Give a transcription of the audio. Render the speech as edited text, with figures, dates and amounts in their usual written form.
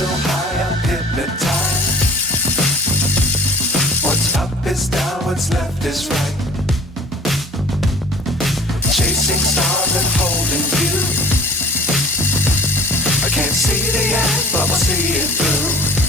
so high, I'm hypnotized. What's up is down, what's left is right. Chasing stars and holding you. I can't see the end, but we'll see it through.